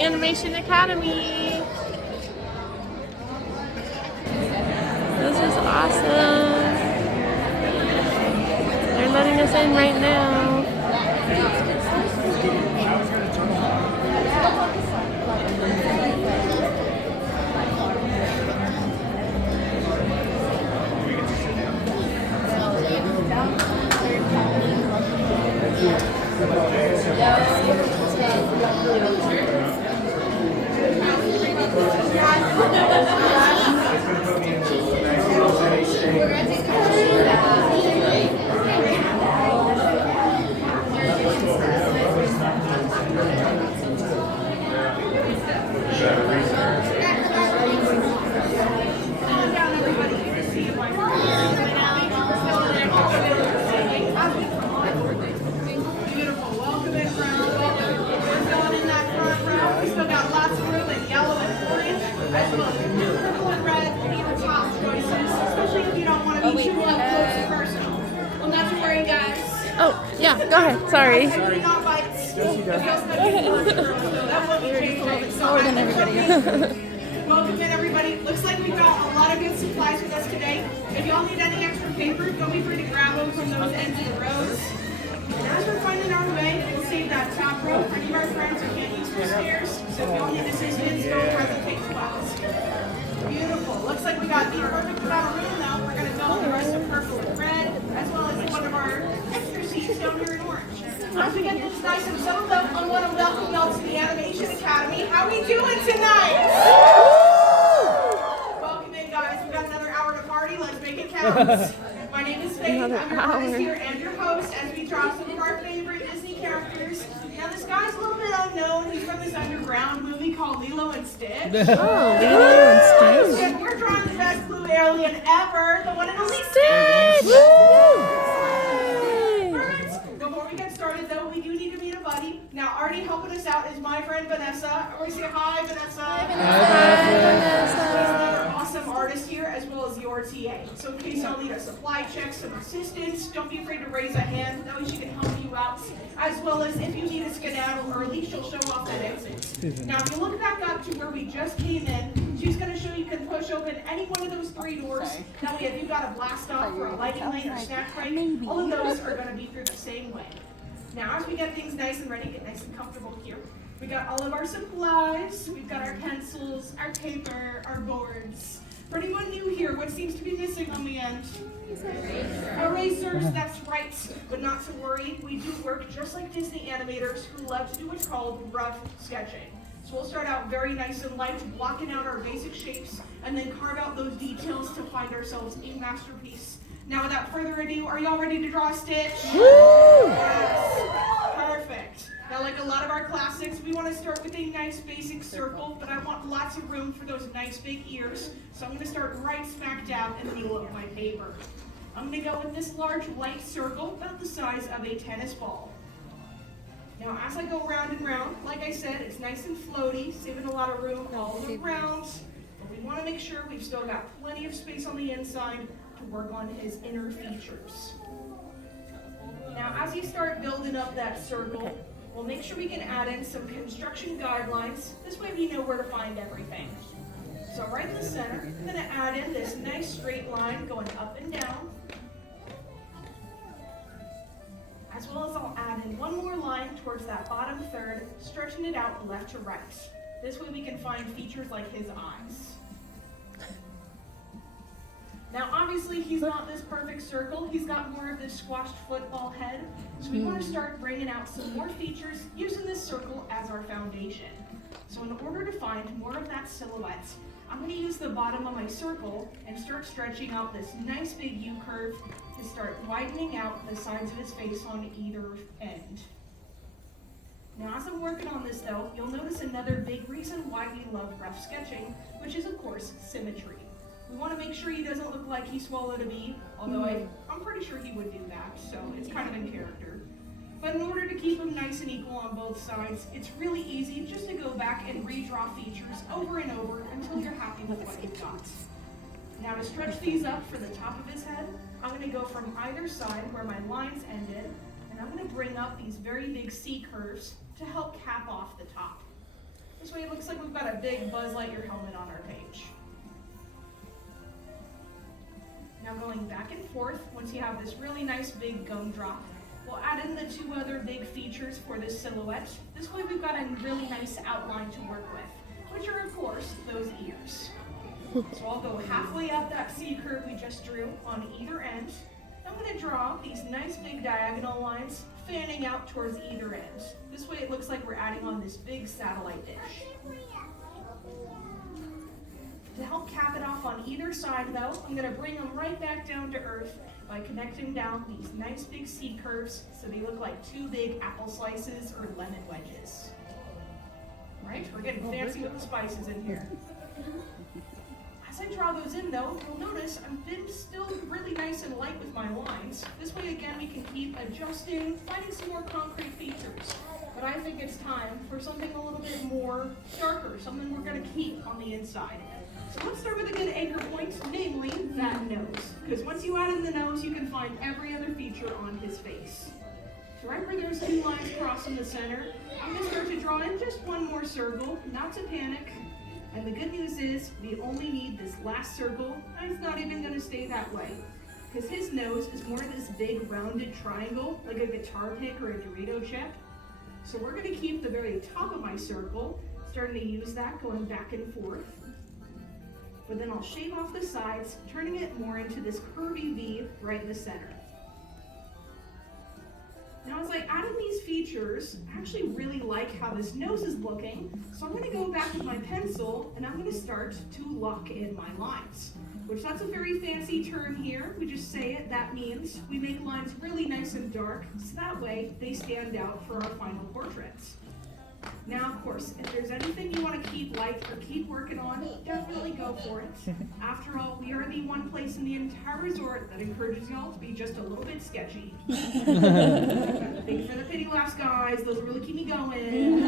Animation Academy. This is awesome. They're letting us in right now. Oh, yeah, go ahead. Sorry. Slower than everybody. Welcome in, everybody. Looks like we've got a lot of good supplies with us today. If y'all need any extra paper, don't be afraid to grab them from those ends of the rows. And as we're finding our way, we'll save that top row for any of our friends who can't use the stairs. So if y'all need assistance, don't hesitate to ask. Beautiful. Looks like we got the perfect amount of room now. We're going to fill the rest of purple and red, as well as one of our extra seats down here in orange. As we get this nice and settled up, I want to welcome y'all to the Animation Academy. How we doing tonight? Welcome in, guys. We've got another hour to party. Let's make it count. My name is Faith. I'm your artist here and your host as we draw some of our favorite Disney characters. Now, this guy's a little bit unknown. He's from this underground movie called Lilo and Stitch. Oh, Lilo and Stitch. And we're drawing the best blue alien ever, the one and only Stitch. Perfect. Before we get started, though, we do need to meet a buddy. Now, already helping us out is my friend Vanessa. Always say hi, Vanessa. Hi, Vanessa. She's another awesome artist here, as well as your TA. So in case y'all need a supply check, some assistance, don't be afraid to raise a hand. That way she can help you out. As well as if you need to skedaddle early, she'll show off that exit. Now, if you look back up to where we just came in, she's going to show you can push open any one of those 3 doors. That way, if you've got a blast off for a lighting lane or snack break, all of those are going to be through the same way. Now, as we get things nice and ready, get nice and comfortable here, we got all of our supplies. We've got our pencils, our paper, our boards. For anyone new here, what seems to be missing on the end? Erasers, that's right. But not to worry, we do work just like Disney animators who love to do what's called rough sketching. So we'll start out very nice and light, blocking out our basic shapes, and then carve out those details to find ourselves a masterpiece. Now, without further ado, are y'all ready to draw a Stitch? Woo! Yes. Perfect. Now, like a lot of our classics, we want to start with a nice basic circle, but I want lots of room for those nice big ears. So I'm going to start right smack down in the middle of my paper. I'm going to go with this large light circle, about the size of a tennis ball. Now, as I go round and round, like I said, it's nice and floaty, saving a lot of room all around. But we want to make sure we've still got plenty of space on the inside to work on his inner features. Now, as you start building up that circle, we'll make sure we can add in some construction guidelines. This way we know where to find everything. So right in the center, I'm going to add in this nice straight line going up and down. As well as I'll add in one more line towards that bottom third, stretching it out left to right. This way we can find features like his eyes. Now, obviously, he's not this perfect circle. He's got more of this squashed football head. So we want to start bringing out some more features using this circle as our foundation. So in order to find more of that silhouette, I'm going to use the bottom of my circle and start stretching out this nice big U curve to start widening out the sides of his face on either end. Now, as I'm working on this, though, you'll notice another big reason why we love rough sketching, which is, of course, symmetry. We want to make sure he doesn't look like he swallowed a bee, although I'm pretty sure he would do that, so it's kind of in character. But in order to keep him nice and equal on both sides, it's really easy just to go back and redraw features over and over until you're happy with what you've got. Now, to stretch these up for the top of his head, I'm going to go from either side where my lines ended, and I'm going to bring up these very big C curves to help cap off the top. This way it looks like we've got a big Buzz Lightyear helmet on our page. Now going back and forth, once you have this really nice big gumdrop, we'll add in the two other big features for this silhouette. This way we've got a really nice outline to work with, which are of course those ears. So I'll go halfway up that C curve we just drew on either end. I'm going to draw these nice big diagonal lines fanning out towards either end. This way it looks like we're adding on this big satellite dish. To help cap it off on either side though, I'm going to bring them right back down to earth by connecting down these nice big C curves so they look like two big apple slices or lemon wedges. Right? We're getting fancy with the spices in here. As I draw those in though, you'll notice I'm still really nice and light with my lines. This way again we can keep adjusting, finding some more concrete features. But I think it's time for something a little bit more darker, something we're going to keep on the inside. So let's start with a good anchor point, namely that nose. Because once you add in the nose, you can find every other feature on his face. So right where there's two lines crossing the center, I'm going to start to draw in just one more circle, not to panic. And the good news is we only need this last circle, and it's not even going to stay that way. Because his nose is more this big rounded triangle, like a guitar pick or a Dorito chip. So we're going to keep the very top of my circle, starting to use that going back and forth. But then I'll shave off the sides, turning it more into this curvy V right in the center. Now as I add in these features, I actually really like how this nose is looking, so I'm going to go back with my pencil and I'm going to start to lock in my lines. Which that's a very fancy term here, we just say it, that means we make lines really nice and dark, so that way they stand out for our final portraits. Now, of course, if there's anything you want to keep light or keep working on, definitely go for it. After all, we are the one place in the entire resort that encourages y'all to be just a little bit sketchy. Thank you for the pity laughs, guys. Those really keep me going.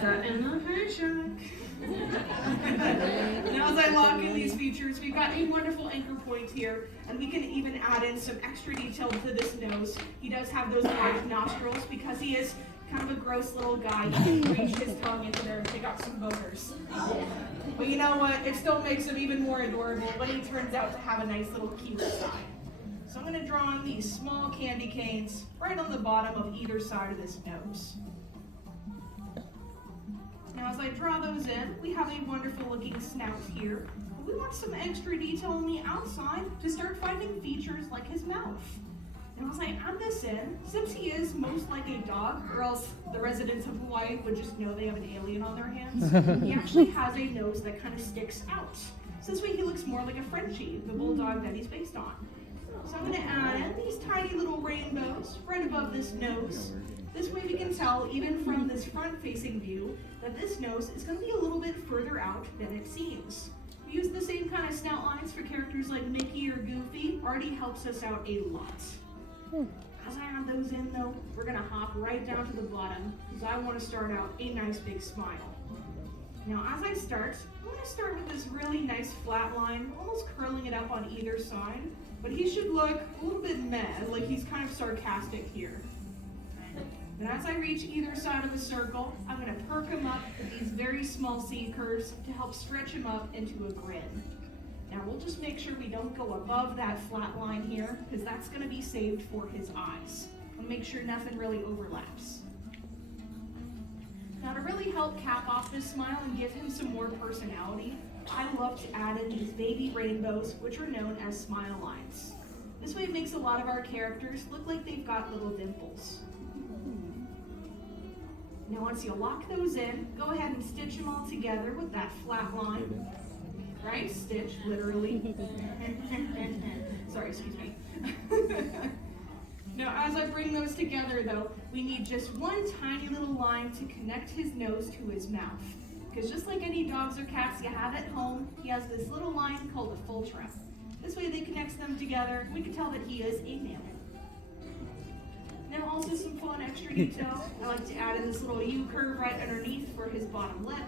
The innovation. Now as I lock in these features, we've got a wonderful anchor point here, and we can even add in some extra detail to this nose. He does have those large nostrils because he is kind of a gross little guy. He can reach his tongue into there and pick out some boogers. But you know what? It still makes him even more adorable when he turns out to have a nice little cute side. So I'm going to draw on these small candy canes right on the bottom of either side of this nose. Now as I draw those in, we have a wonderful looking snout here. But we want some extra detail on the outside to start finding features like his mouth. Now as I add this in, since he is most like a dog, or else the residents of Hawaii would just know they have an alien on their hands, he actually has a nose that kind of sticks out. So this way he looks more like a Frenchie, the bulldog that he's based on. So I'm going to add in these tiny little rainbows right above this nose. This way we can tell, even from this front-facing view, that this nose is going to be a little bit further out than it seems. We use the same kind of snout lines for characters like Mickey or Goofy, already helps us out a lot. As I add those in though, we're going to hop right down to the bottom, because I want to start out a nice big smile. Now as I start, I'm going to start with this really nice flat line, almost curling it up on either side, but he should look a little bit mad, like he's kind of sarcastic here. And as I reach either side of the circle, I'm going to perk him up with these very small C curves to help stretch him up into a grin. Now we'll just make sure we don't go above that flat line here, because that's going to be saved for his eyes. We'll make sure nothing really overlaps. Now to really help cap off this smile and give him some more personality, I love to add in these baby rainbows, which are known as smile lines. This way it makes a lot of our characters look like they've got little dimples. Now once you lock those in, go ahead and stitch them all together with that flat line. Right? Stitch, literally. Sorry, excuse me. Now as I bring those together though, we need just one tiny little line to connect his nose to his mouth. Because just like any dogs or cats you have at home, he has this little line called a fulcrum. This way they connect them together, we can tell that he is a male. Now also some fun extra detail. I like to add in this little U curve right underneath for his bottom lip.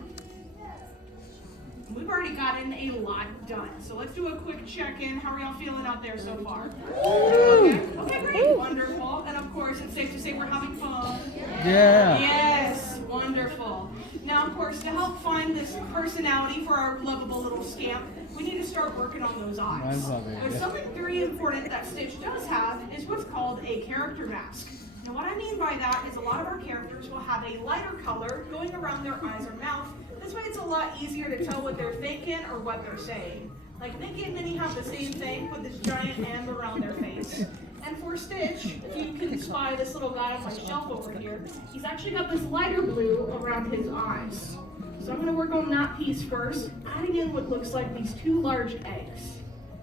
We've already gotten a lot done, so let's do a quick check-in. How are y'all feeling out there so far? Okay, great, wonderful. And of course, it's safe to say we're having fun. Yeah. Yes, Wonderful. Now, of course, to help find this personality for our lovable little scamp, we need to start working on those eyes. There's something very important that Stitch does have is what's called a character mask. Now, what I mean by that is a lot of our characters will have a lighter color going around their eyes or mouth. This way it's a lot easier to tell what they're thinking or what they're saying. Like Mickey and Minnie have the same thing with this giant M around their face. And for Stitch, if you can spy this little guy on my shelf over here, he's actually got this lighter blue around his eyes. So I'm going to work on that piece first, adding in what looks like these two large eggs.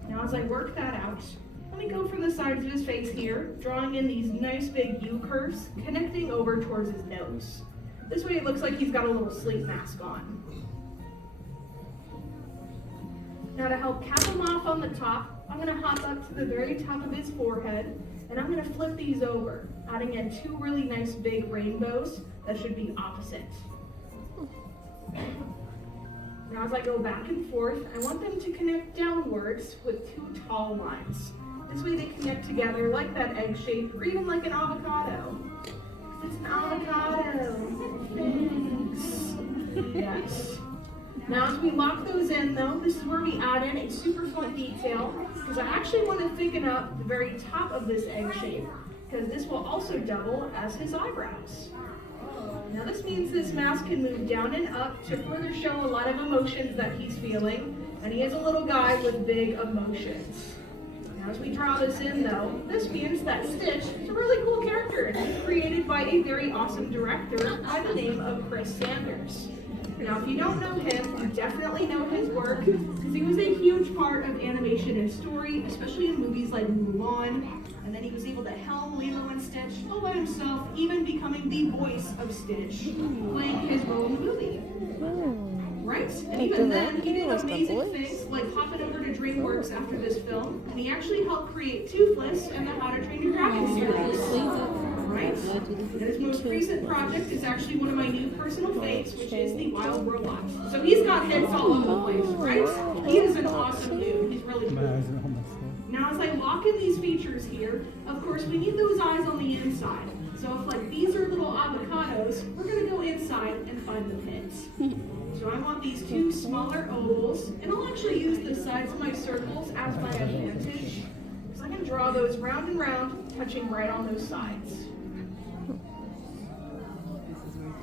Now as I work that out, let me go for the sides of his face here, drawing in these nice big U curves, connecting over towards his nose. This way it looks like he's got a little sleep mask on. Now to help cap him off on the top, I'm going to hop up to the very top of his forehead, and I'm going to flip these over, adding in two really nice big rainbows that should be opposite. Now as I go back and forth, I want them to connect downwards with two tall lines. This way they connect together like that egg shape, or even like an avocado. It's an avocado. Thanks. Yes. Now as we lock those in though, this is where we add in a super fun detail, because I actually want to thicken up the very top of this egg shape, because this will also double as his eyebrows. Now this means this mask can move down and up to further show a lot of emotions that he's feeling, and he is a little guy with big emotions. Now as we draw this in though, this means that Stitch is a really cool character, and he's created by a very awesome director by the name of Chris Sanders. Now if you don't know him, you definitely know his work, because he was a huge part of animation and story, especially in movies like Mulan, and then he was able to helm Lilo and Stitch all by himself, even becoming the voice of Stitch, playing his own movie. Right? And even then, he did amazing things like hopping over to DreamWorks after this film, and he actually helped create Toothless and the How to Train Your Dragon series. Right? And his most recent project is actually one of my new personal faves, which is the Wild Robot. So he's got hits all over the place, right? He is an awesome dude. He's really cool. Now as I lock in these features here, of course we need those eyes on the inside. So if like these are little avocados, we're going to go inside and find the pits. So I want these two smaller ovals, and I'll actually use the sides of my circles as my advantage. So I can draw those round and round, touching right on those sides.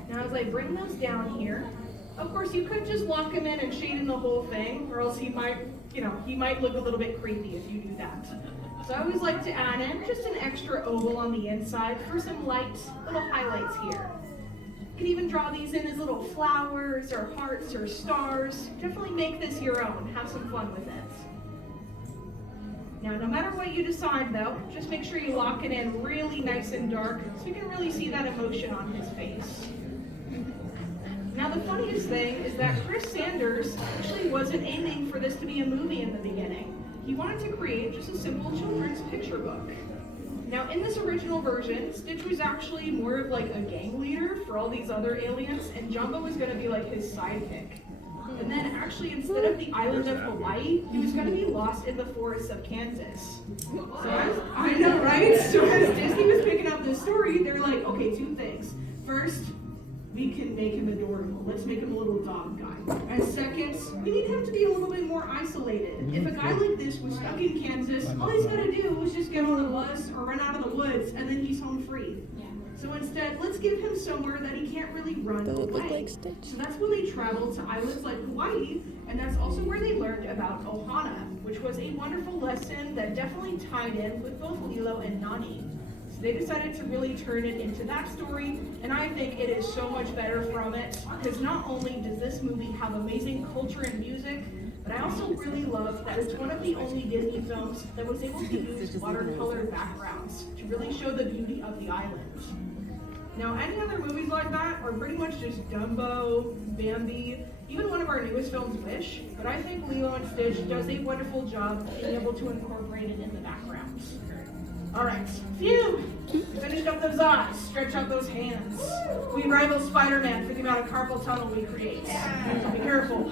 Now as I bring those down here, of course you could just lock him in and shade in the whole thing, or else he might look a little bit creepy if you do that. So I always like to add in just an extra oval on the inside for some light little highlights here. You can even draw these in as little flowers or hearts or stars. Definitely make this your own. Have some fun with it. Now, no matter what you decide though, just make sure you lock it in really nice and dark so you can really see that emotion on his face. Now, the funniest thing is that Chris Sanders actually wasn't aiming for this to be a movie in the beginning. He wanted to create just a simple children's picture book. Now, in this original version, Stitch was actually more of like a gang leader for all these other aliens, and Jumbo was going to be like his sidekick. And then actually, instead of the island of Hawaii, he was going to be lost in the forests of Kansas. So I know, right? So as Disney was picking up this story, they're like, okay, two things. First, we can make him adorable. Let's make him a little dog guy. And second, we need him to be a little bit more isolated. If a guy like this was stuck in Kansas, all he's got to do was just get on the bus or run out of the woods, and then he's home free. So instead, let's give him somewhere that he can't really run away. So that's when they traveled to islands like Hawaii, and that's also where they learned about Ohana, which was a wonderful lesson that definitely tied in with both Lilo and Nani. So they decided to really turn it into that story, and I think it is so much better from it, because not only does this movie have amazing culture and music, but I also really love that it's one of the only Disney films that was able to use watercolor backgrounds to really show the beauty of the island. Now, any other movies like that are pretty much just Dumbo, Bambi, even one of our newest films, Wish, but I think Lilo and Stitch does a wonderful job being able to incorporate it in the background. All right, phew! Finished up those eyes, stretch out those hands. We rival Spider-Man for the amount of carpal tunnel we create. So be careful.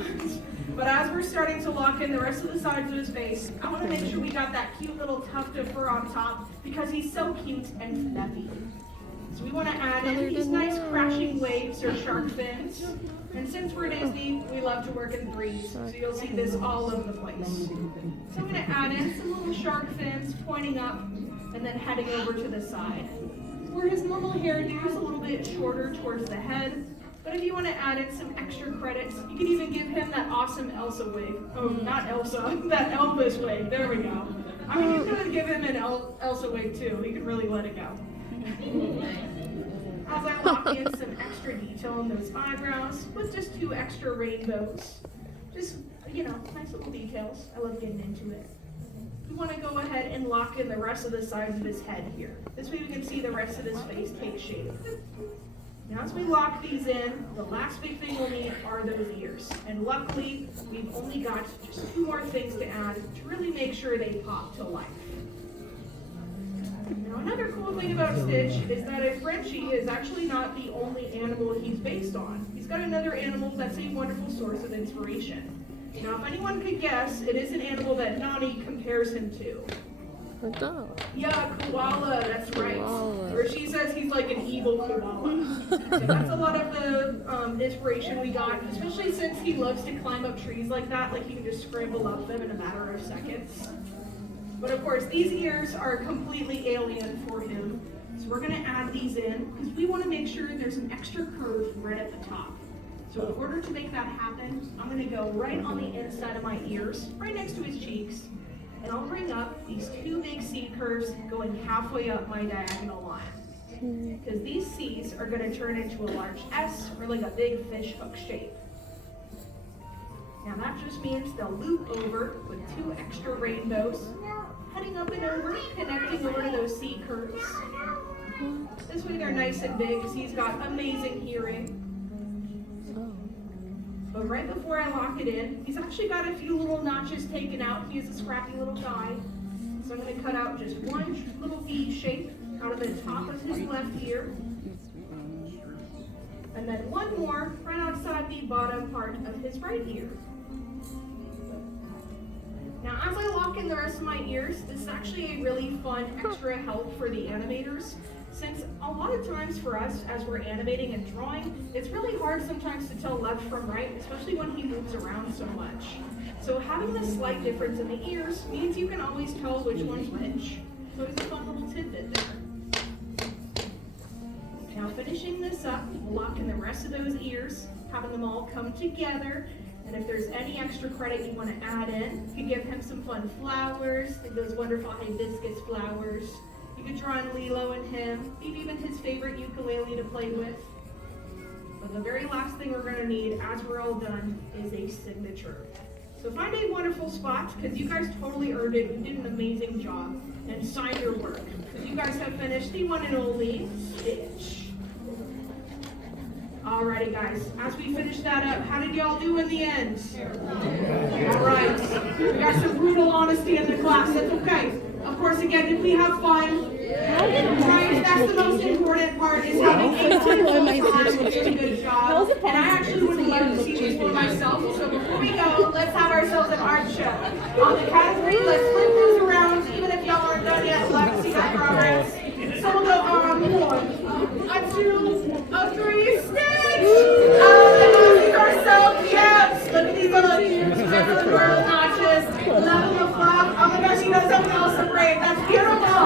But as we're starting to lock in the rest of the sides of his face, I want to make sure we got that cute little tuft of fur on top because he's so cute and fluffy. So we want to add in these nice crashing waves or shark fins. And since we're Disney, we love to work in threes, so you'll see this all over the place. So I'm going to add in some little shark fins pointing up and then heading over to the side. Where his normal hairdo is a little bit shorter towards the head, but if you want to add in some extra credits, you can even give him that awesome Elsa wig. Oh, not Elsa, that Elvis wig. There we go. I mean, you could give him an Elsa wig too. He could really let it go. As I lock in some extra detail in those eyebrows with just 2 extra rainbows. Just, you know, nice little details. I love getting into it. We want to go ahead and lock in the rest of the sides of his head here. This way we can see the rest of his face take shape. Now as we lock these in, the last big thing we'll need are those ears. And luckily, we've only got just 2 more things to add to really make sure they pop to life. Now another cool thing about Stitch is that a Frenchie is actually not the only animal he's based on. He's got another animal that's a wonderful source of inspiration. Now if anyone could guess, it is an animal that Nani compares him to. A dog. Yeah, koala, that's right. Koala. Or she says he's like an evil koala. So that's a lot of the inspiration we got, especially since he loves to climb up trees like that, like he can just scramble up them in a matter of seconds. But of course, these ears are completely alien for him. So we're gonna add these in because we wanna make sure there's an extra curve right at the top. So in order to make that happen, I'm gonna go right on the inside of my ears, right next to his cheeks, and I'll bring up these 2 big C curves going halfway up my diagonal line. Because these C's are gonna turn into a large S or like a big fish hook shape. Now that just means they'll loop over with 2 extra rainbows, heading up and over, connecting over to those C curves. This way they're nice and big because he's got amazing hearing. But right before I lock it in, he's actually got a few little notches taken out. He's a scrappy little guy. So I'm going to cut out just 1 little V shape out of the top of his left ear. And then 1 more right outside the bottom part of his right ear. Now as I lock in the rest of my ears, this is actually a really fun extra help for the animators. Since a lot of times for us, as we're animating and drawing, it's really hard sometimes to tell left from right, especially when he moves around so much. So having this slight difference in the ears means you can always tell which one's which. So it's a fun little tidbit there. Now finishing this up, we'll lock in the rest of those ears, having them all come together. And if there's any extra credit you want to add in, you can give him some fun flowers, like those wonderful hibiscus flowers. You could draw in Lilo and him, maybe even his favorite ukulele to play with. But the very last thing we're going to need, as we're all done, is a signature. So find a wonderful spot, because you guys totally earned it. You did an amazing job. And sign your work, because you guys have finished the one and only Stitch. Alrighty guys, as we finish that up, how did y'all do in the end? Alright, we got some brutal honesty in the class, that's okay. Of course, again, did we have fun? Right, that's the most important part, is having a wonderful time and doing a good job. And I actually would love to see this for myself, so before we go, let's have ourselves an art show. On the count of 3, let's flip those around, even if y'all aren't done yet, love to see that progress. So we'll go on 1, 2, 3, Stitch! These are so cute! Look at these little world notches. Love the flap. Oh my gosh, you know something else so great. That's beautiful.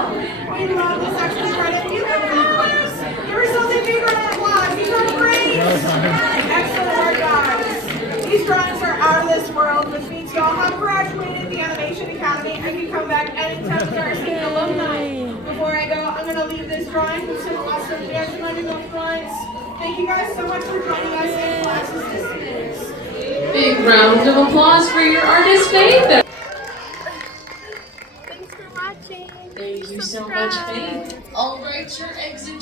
We love this extra credit. You can colors. There was something bigger than it was. These are great. Excellent work, guys. These drawings are out of this world, which means y'all have graduated the Animation Academy and can come back anytime to our senior alumni. Before I go, I'm going to leave this drawing with some awesome dance running on drawings. Thank you guys so much for joining us in Classes Dismissed. Big round of applause for your artist, Faith. Thanks for watching. Thank you so much, Faith. All right, your exit.